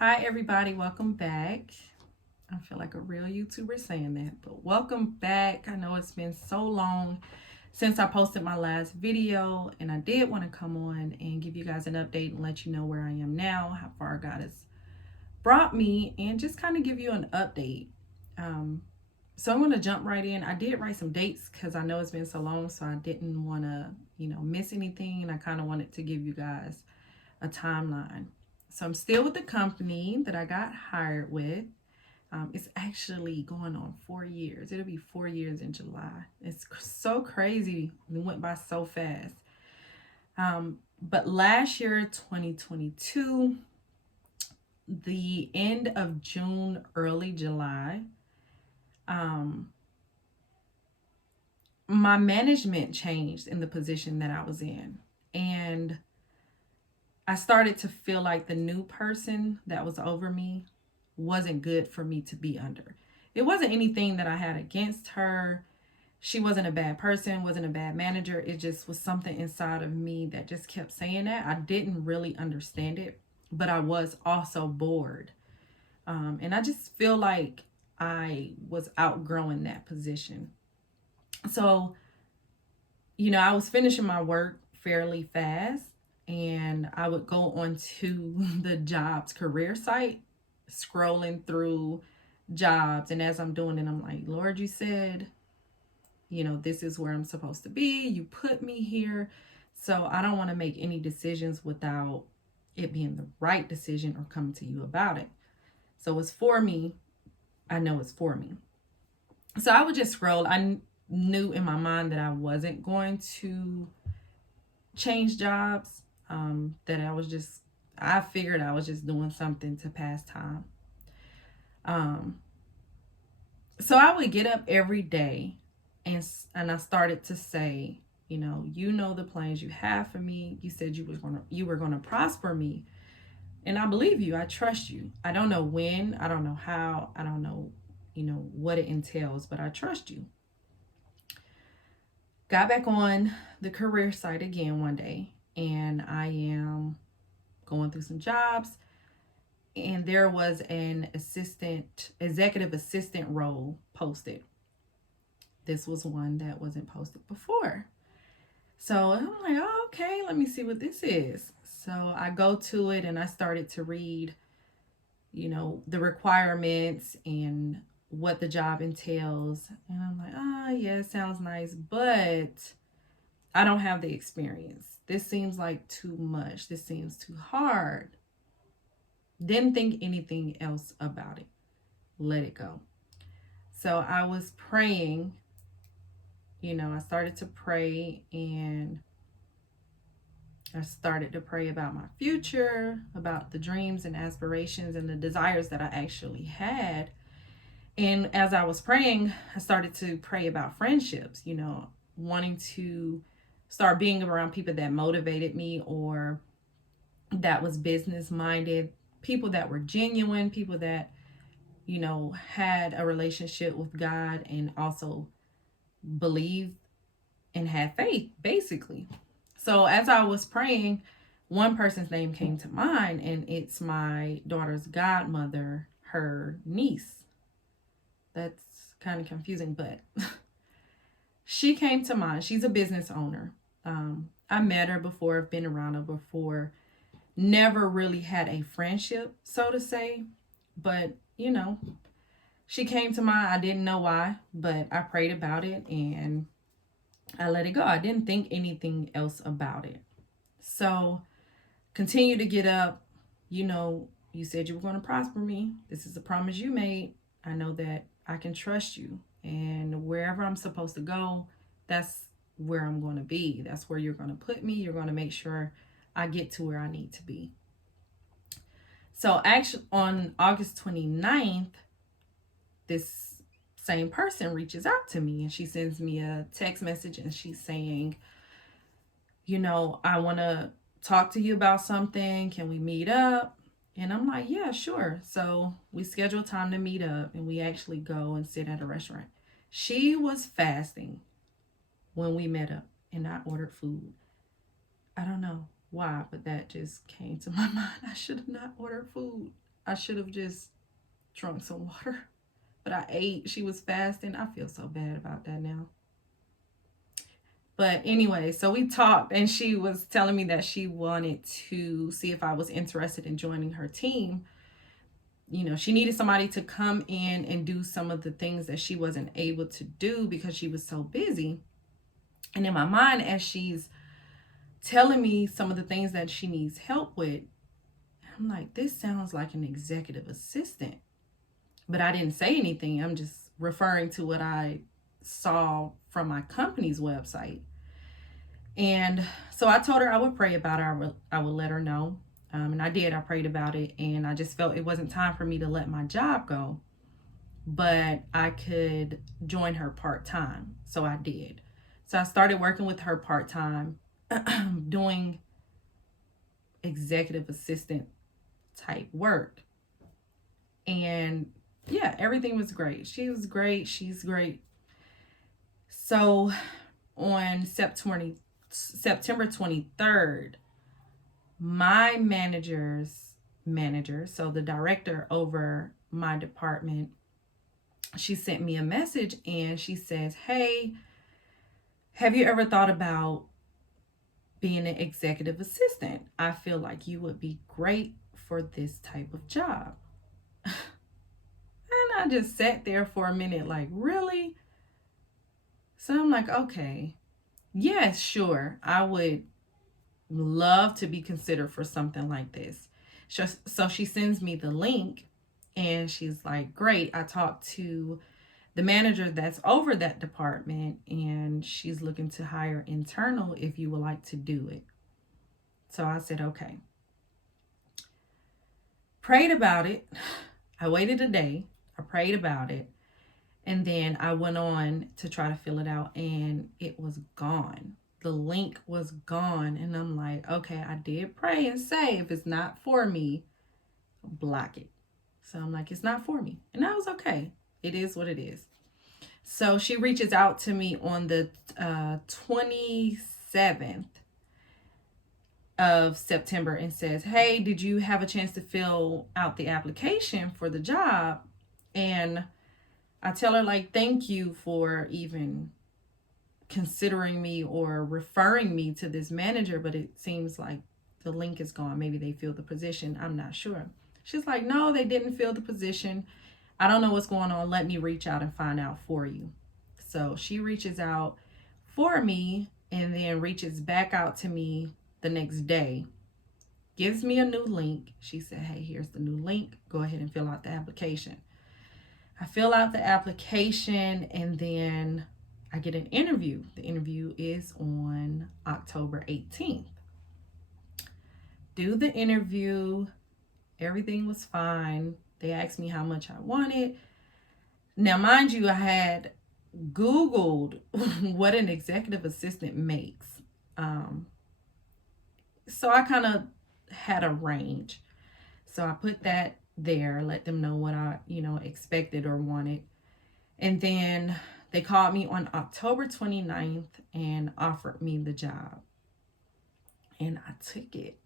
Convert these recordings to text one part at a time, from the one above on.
Hi, everybody. Welcome back. I feel like a real YouTuber saying that, but welcome back. I know it's been so long since I posted my last video, and I did want to come on and give you guys an update and let you know where I am now, how far God has brought me, and just kind of give you an update. Um, so I'm going to jump right in. I did write some dates because I know it's been so long, so I didn't want to, miss anything, and I kind of wanted to give you guys a timeline. So I'm still with the company that I got hired with. It's actually going on 4 years. It'll be 4 years in July. It's so crazy. It went by so fast. But last year, 2022, the end of June, early July, um, my management changed in the position that I was in. And I started to feel like the new person that was over me wasn't good for me to be under. It wasn't anything that I had against her. She wasn't a bad person, wasn't a bad manager. It just was something inside of me that just kept saying that. I didn't really understand it, but I was also bored. And I just feel like I was outgrowing that position. So, I was finishing my work fairly fast, and I would go onto the jobs career site, scrolling through jobs. And as I'm doing it, I'm like, Lord, you said, this is where I'm supposed to be. You put me here. So I don't want to make any decisions without it being the right decision or coming to you about it. So it's for me. I know it's for me. So I would just scroll. Knew in my mind that I wasn't going to change jobs. That I figured I was just doing something to pass time. Um, so I would get up every day, and I started to say, the plans you have for me. You said you were gonna prosper me, and I believe you. I trust you. I don't know when. I don't know how. I don't know, what it entails, but I trust you. Got back on the career site again one day, and I am going through some jobs, and there was an executive assistant role posted. This was one that wasn't posted before. So I'm like, oh, okay, let me see what this is. So I go to it and I started to read, the requirements and what the job entails. And I'm like, yeah, it sounds nice, but I don't have the experience. This seems like too much. This seems too hard. Didn't think anything else about it. Let it go. So I was praying, I started to pray, and I started to pray about my future, about the dreams and aspirations and the desires that I actually had. And as I was praying, I started to pray about friendships, wanting to start being around people that motivated me or that was business minded, people that were genuine, people that, had a relationship with God and also believed and had faith, basically. So as I was praying, one person's name came to mind, and it's my daughter's godmother, her niece. That's kind of confusing, but she came to mind. She's a business owner. I met her before, I've been around her before. Never really had a friendship, so to say, but she came to mind. I didn't know why, but I prayed about it and I let it go. I didn't think anything else about it. So continue to get up. You said you were going to prosper me. This is a promise you made. I know that I can trust you. And wherever I'm supposed to go, that's where I'm going to be. That's where you're going to put me. You're going to make sure I get to where I need to be. So actually on August 29th, this same person reaches out to me and she sends me a text message and she's saying, I want to talk to you about something. Can we meet up? And I'm like, yeah, sure. So we schedule time to meet up and we actually go and sit at a restaurant. She was fasting when we met up and I ordered food. I don't know why, but that just came to my mind. I should have not ordered food. I should have just drunk some water. But I ate. She was fasting. I feel so bad about that now. But anyway, so we talked and she was telling me that she wanted to see if I was interested in joining her team. You know, she needed somebody to come in and do some of the things that she wasn't able to do because she was so busy. And in my mind, as she's telling me some of the things that she needs help with, I'm like, this sounds like an executive assistant. But I didn't say anything. I'm just referring to what I saw from my company's website. And so I told her I would pray about it. I would let her know. And I did. I prayed about it. And I just felt it wasn't time for me to let my job go. But I could join her part-time. So I did. So I started working with her part-time, doing executive assistant type work. And yeah, everything was great. She was great. She's great. So on September 23rd, my manager's manager, so the director over my department, she sent me a message and she says, hey, have you ever thought about being an executive assistant? I feel like you would be great for this type of job. And I just sat there for a minute like, really? So I'm like, okay, yes, sure. I would love to be considered for something like this. So she sends me the link and she's like, great. I talked to the manager that's over that department and she's looking to hire internal if you would like to do it. So I said, okay. Prayed about it. I waited a day. I prayed about it. And then I went on to try to fill it out and it was gone. The link was gone. And I'm like, okay, I did pray and say, if it's not for me, block it. So I'm like, it's not for me. And that was okay. It is what it is. So she reaches out to me on the 27th of September and says, hey, did you have a chance to fill out the application for the job? And I tell her, like, thank you for even considering me or referring me to this manager, but it seems like the link is gone. Maybe they filled the position. I'm not sure. She's like, no, they didn't fill the position. I don't know what's going on. Let me reach out and find out for you. So she reaches out for me and then reaches back out to me the next day, gives me a new link. She said, hey, here's the new link. Go ahead and fill out the application. I fill out the application and then I get an interview. The interview is on October 18th. Do the interview. Everything was fine. They asked me how much I wanted. Now, mind you, I had Googled what an executive assistant makes. So I kind of had a range. So I put that there, let them know what I, expected or wanted. And then they called me on October 29th and offered me the job. And I took it.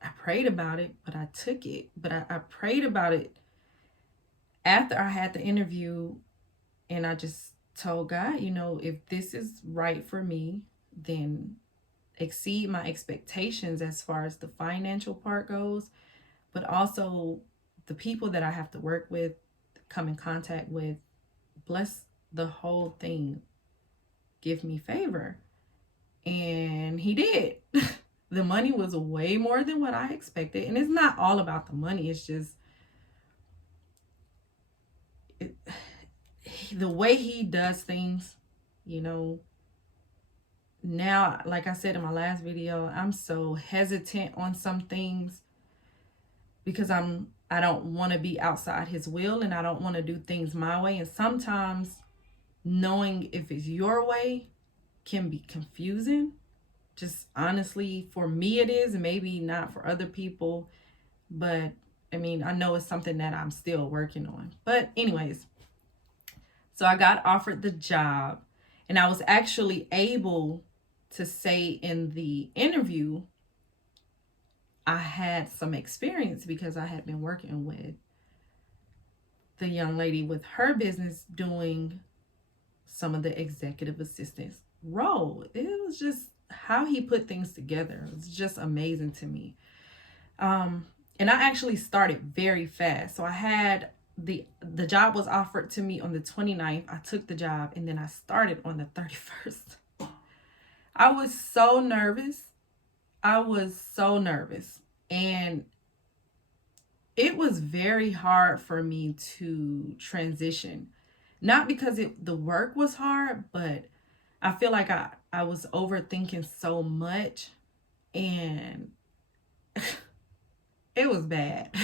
I prayed about it, but I took it. But I prayed about it after I had the interview. And I just told God, if this is right for me, then exceed my expectations as far as the financial part goes, but also the people that I have to work with, come in contact with, bless the whole thing, give me favor. And he did. The money was way more than what I expected. And it's not all about the money. It's just the way he does things, Now, like I said in my last video, I'm so hesitant on some things because I don't want to be outside his will and I don't want to do things my way. And sometimes knowing if it's your way can be confusing. Just honestly, for me it is, maybe not for other people. But I mean, I know it's something that I'm still working on. But anyways, so I got offered the job and I was actually able to say in the interview, I had some experience because I had been working with the young lady with her business doing some of the executive assistants role. It was just how he put things together. It was just amazing to me. And I actually started very fast. So I had the job was offered to me on the 29th. I took the job and then I started on the 31st. I was so nervous. I was so nervous. And it was very hard for me to transition. Not because the work was hard, but I feel like I was overthinking so much and it was bad.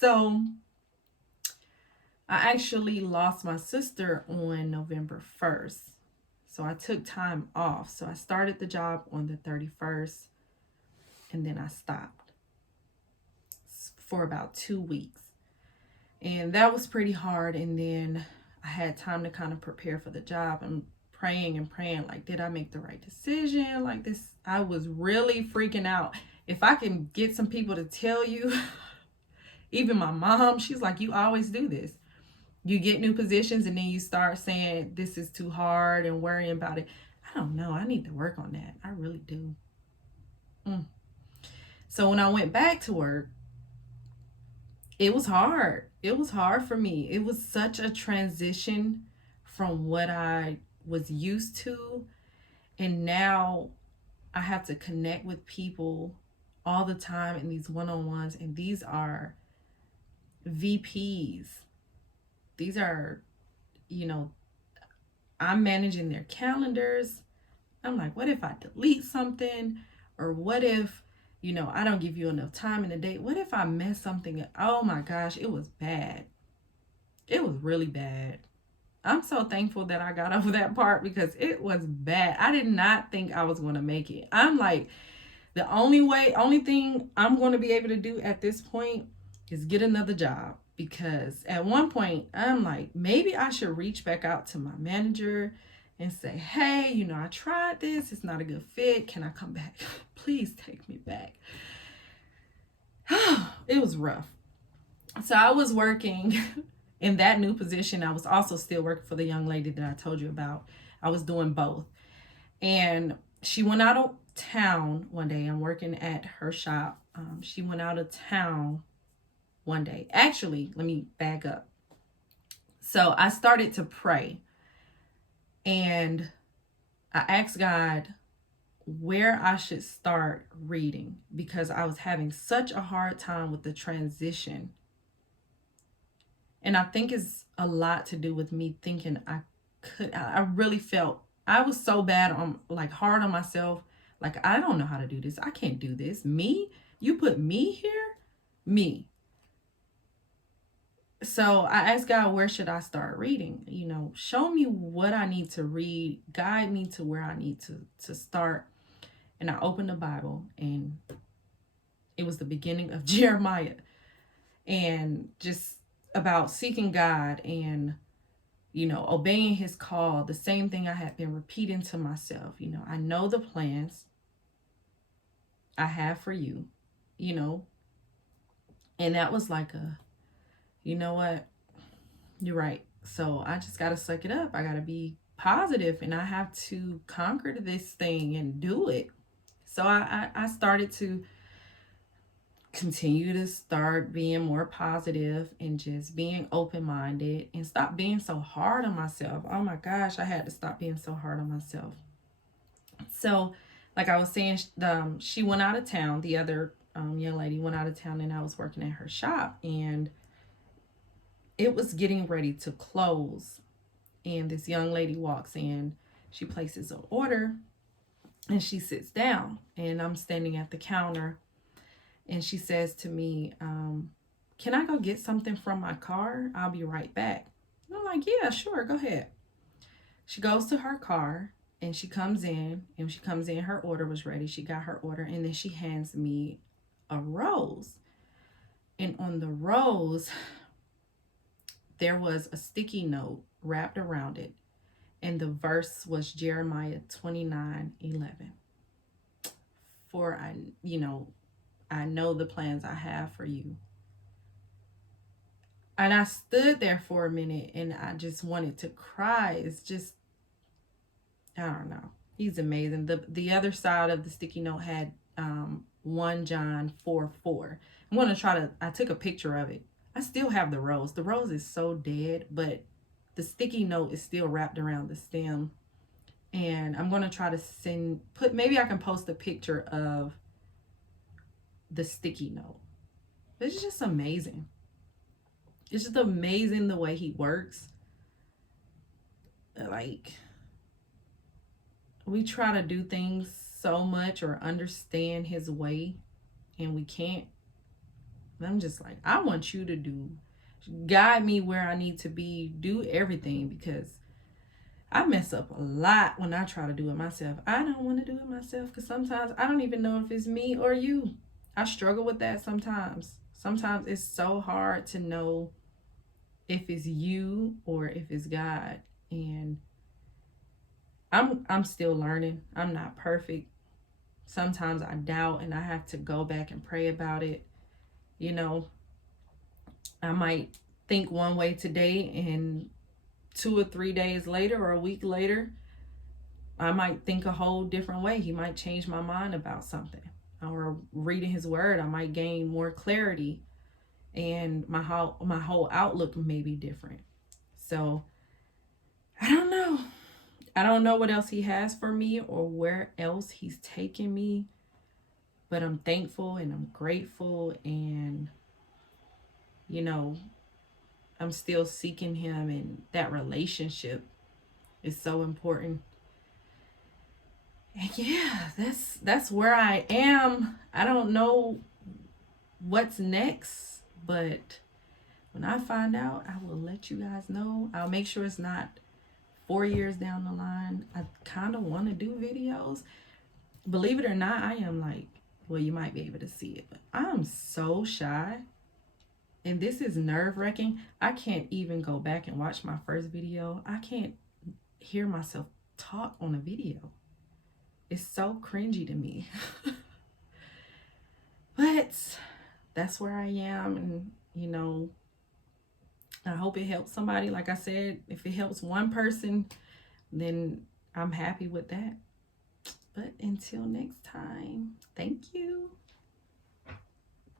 So I actually lost my sister on November 1st. So I took time off. So I started the job on the 31st and then I stopped for about 2 weeks. And that was pretty hard. And then I had time to kind of prepare for the job and praying, like, did I make the right decision? Like this, I was really freaking out. If I can get some people to tell you, even my mom, she's like, you always do this. You get new positions and then you start saying this is too hard and worrying about it. I don't know. I need to work on that. I really do. So when I went back to work, it was hard. It was hard for me. It was such a transition from what I was used to. And now I have to connect with people all the time in these one-on-ones. And these are VPs. These are, you know, I'm managing their calendars. I'm like, what if I delete something? Or what if, I don't give you enough time in the day? What if I mess something up? Oh my gosh, it was bad. It was really bad. I'm so thankful that I got over that part because it was bad. I did not think I was going to make it. I'm like, the only thing I'm going to be able to do at this point is get another job. Because at one point, I'm like, maybe I should reach back out to my manager and say, hey, I tried this. It's not a good fit. Can I come back? Please take me back. It was rough. So I was working in that new position. I was also still working for the young lady that I told you about. I was doing both. And she went out of town one day. I'm working at her shop. She went out of town one day. Actually, let me back up. So I started to pray and I asked God where I should start reading because I was having such a hard time with the transition. And I think it's a lot to do with me thinking I really felt I was so bad on, like, hard on myself. Like, I don't know how to do this. I can't do this. Me? You put me here? Me. So I asked God, where should I start reading? Show me what I need to read, guide me to where I need to start. And I opened the Bible and it was the beginning of Jeremiah and just about seeking God and, obeying his call. The same thing I had been repeating to myself. I know the plans I have for you, and that was like you know what? You're right. So I just got to suck it up. I got to be positive and I have to conquer this thing and do it. So I started to continue to start being more positive and just being open-minded and stop being so hard on myself. Oh my gosh, I had to stop being so hard on myself. So like I was saying, she went out of town. The other young lady went out of town and I was working at her shop and it was getting ready to close. And this young lady walks in, she places an order and she sits down and I'm standing at the counter and she says to me, can I go get something from my car? I'll be right back. And I'm like, yeah, sure, go ahead. She goes to her car and she comes in, and when she comes in, her order was ready. She got her order and then she hands me a rose. And on the rose, there was a sticky note wrapped around it. And the verse was Jeremiah 29:11. for I know the plans I have for you. And I stood there for a minute and I just wanted to cry. It's just, I don't know. He's amazing. The other side of the sticky note had 1 John 4:4. I'm going to try to, I took a picture of it. I still have the rose. The rose is so dead, but the sticky note is still wrapped around the stem. And I'm going to try to maybe I can post a picture of the sticky note. It's just amazing. It's just amazing the way he works. Like, we try to do things so much or understand his way, and we can't. I'm just like, I want you to guide me where I need to be, do everything, because I mess up a lot when I try to do it myself. I don't want to do it myself because sometimes I don't even know if it's me or you. I struggle with that sometimes. Sometimes it's so hard to know if it's you or if it's God. And I'm still learning. I'm not perfect. Sometimes I doubt and I have to go back and pray about it. You know, I might think one way today, and 2 or 3 days later or a week later, I might think a whole different way. He might change my mind about something. Or reading his word, I might gain more clarity, and my whole outlook may be different. So I don't know. I don't know what else he has for me or where else he's taking me, but I'm thankful and I'm grateful, and I'm still seeking him, and that relationship is so important. And yeah, that's where I am. I don't know what's next, but when I find out, I will let you guys know. I'll make sure it's not 4 years down the line. I kind of want to do videos. Believe it or not, I am like, well, you might be able to see it, but I'm so shy. And this is nerve-wracking. I can't even go back and watch my first video. I can't hear myself talk on a video. It's so cringy to me. But that's where I am. And, I hope it helps somebody. Like I said, if it helps one person, then I'm happy with that. But until next time, thank you.